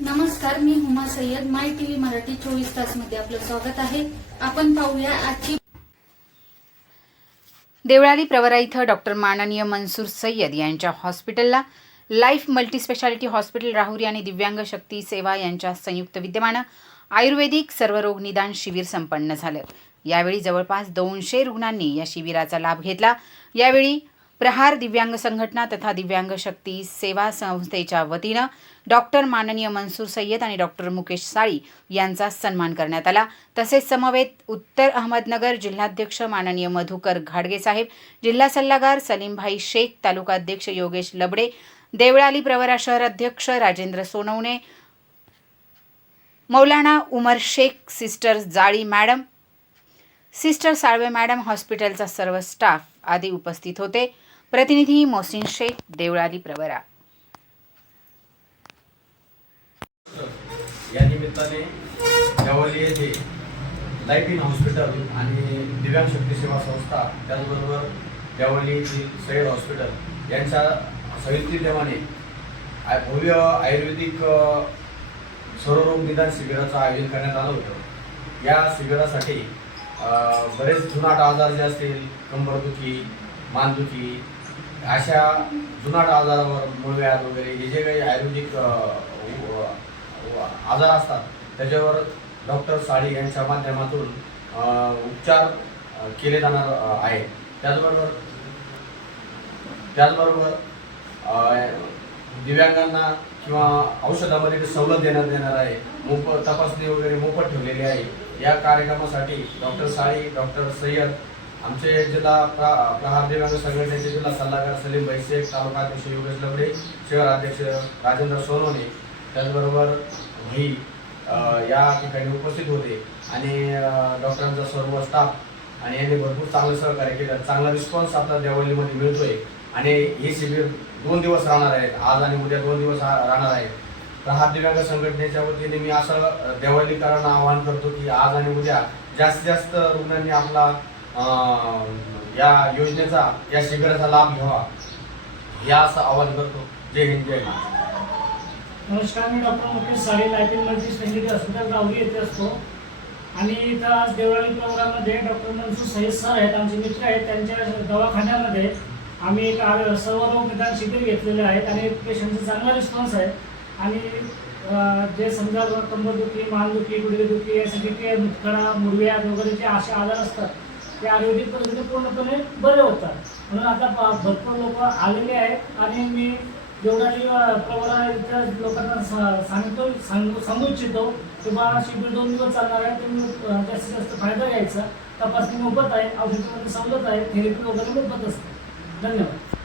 नमस्कार मी Huma Sayyad. My TV Marathi चोवीस तासमध्ये आपलं स्वागत आहे. आपण पाहूया आजची देवळाली प्रवरा इथं डॉक्टर माननीय मनसूर सय्यद यांच्या हॉस्पिटलला लाईफ मल्टीस्पेशालिटी हॉस्पिटल राहुरी आणि दिव्यांग शक्ती सेवा यांच्या संयुक्त विद्यमानं आयुर्वेदिक सर्वरोग निदान शिबिर संपन्न झालं. यावेळी जवळपास दोनशे रुग्णांनी या शिबिराचा लाभ घेतला. यावेळी प्रहार दिव्यांग संघटना तथा दिव्यांग शक्ती सेवा संस्थेच्या वतीनं डॉक्टर माननीय मनसूर सय्यद आणि डॉक्टर मुकेश साळी यांचा सन्मान करण्यात आला. तसेच समवेत उत्तर अहमदनगर जिल्हाध्यक्ष माननीय मधुकर घाडगे साहेब जिल्हा सल्लागार सलीमभाई शेख तालुकाध्यक्ष योगेश लबडे देवळाली प्रवरा शहर अध्यक्ष राजेंद्र सोनवणे मौलाना Umar Shaikh sister Jali madam sister Salve madam हॉस्पिटलचा सर्व स्टाफ आदी उपस्थित होते. प्रतिनिधी मोहसिन शेख देवळाली प्रवरा. या निमित्ताने यावली येथे लाईफ इन हॉस्पिटल आणि दिव्यांग शक्ती सेवा संस्था त्याचबरोबर यावली येथील हॉस्पिटल यांच्या संयुक्त देवाने आय- भव्य आयुर्वेदिक सर्वरोग निदान शिबिराचं आयोजन करण्यात आलं होतं. या शिबिरासाठी बरेच जुनाट आजार जे असतील कंबरदुखी मानदुखी अशा जुनाट आजारावर मूळव्याध वगैरे हे जे काही आयुर्वेदिक आजार असतात त्याच्यावर डॉक्टर साळी यांच्या माध्यमातून उपचार केले जाणार आहे. त्याचबरोबर त्याचबरोबर दिव्यांगांना किंवा औषधामध्ये ते सवलत देण्यात येणार आहे. मोफत तपासणी वगैरे मोफत ठेवलेली आहे. या कार्यक्रमासाठी डॉक्टर साळी डॉक्टर सय्यद आमचे जिल्हा प्रा प्रहार दिव्यांग संघटनेचे जिल्हा सल्लागार सलीम भाई तालुका अध्यक्ष योगेश लबडे शहर अध्यक्ष राजेंद्र सोनवणे त्याचबरोबर भाई या ठिकाणी उपस्थित होते. आणि डॉक्टरांचा सर्व स्टाफ आणि यांनी भरपूर चांगलं सहकार्य केलं चांगला रिस्पॉन्स आता देवळीमध्ये मिळतोय. आणि हे शिबिर दोन दिवस राहणार आहेत आज आणि उद्या दोन दिवस रा- राहणार आहेत प्रहार दिव्यांग संघटनेच्या वतीने मी असं देवालीकरांना देवळीकरांना आवाहन करतो की आज आणि उद्या जास्तीत जास्त रुग्णांनी आपला या योजनेचा या शिबिराचा लाभ घ्यावा. या असं आवाहन करतो. जय हिंद जय महाराज नमस्कार मी doctor Mukesh Sale life in multi hospital Rahuri येथे असतो. आणि इथं आज देवळाली प्रोग्राममध्ये डॉक्टर मनसूर सय्यद सर आहेत आमचे मित्र आहेत. त्यांच्या दवाखान्यामध्ये आम्ही एक सर्व निदान शिबिर घेतलेले आहेत आणि पेशंटचा चांगला रिस्पॉन्स आहे. आणि जे समजा कंबरदुखी मानदुखी गुडघेदुखी ॲसिडिटी मुतखडा मुडव्या वगैरे जे असे आजार असतात ते आयुर्वेदिक पद्धतीने पूर्णपणे बरे होतात. म्हणून आता भरपूर लोक आलेले आहेत आणि मी देवळाली प्रवरा लोकांना सा- सांगतो सांगू सांगू इच्छितो की बाळा शिबिर दोन दिवस चालणार आहे तुम्ही जास्तीत जास्त फायदा घ्यायचा. तपासणी मोफत आहे औषधामध्ये सवलत आहे थेरपी वगैरे मोफत असते. धन्यवाद.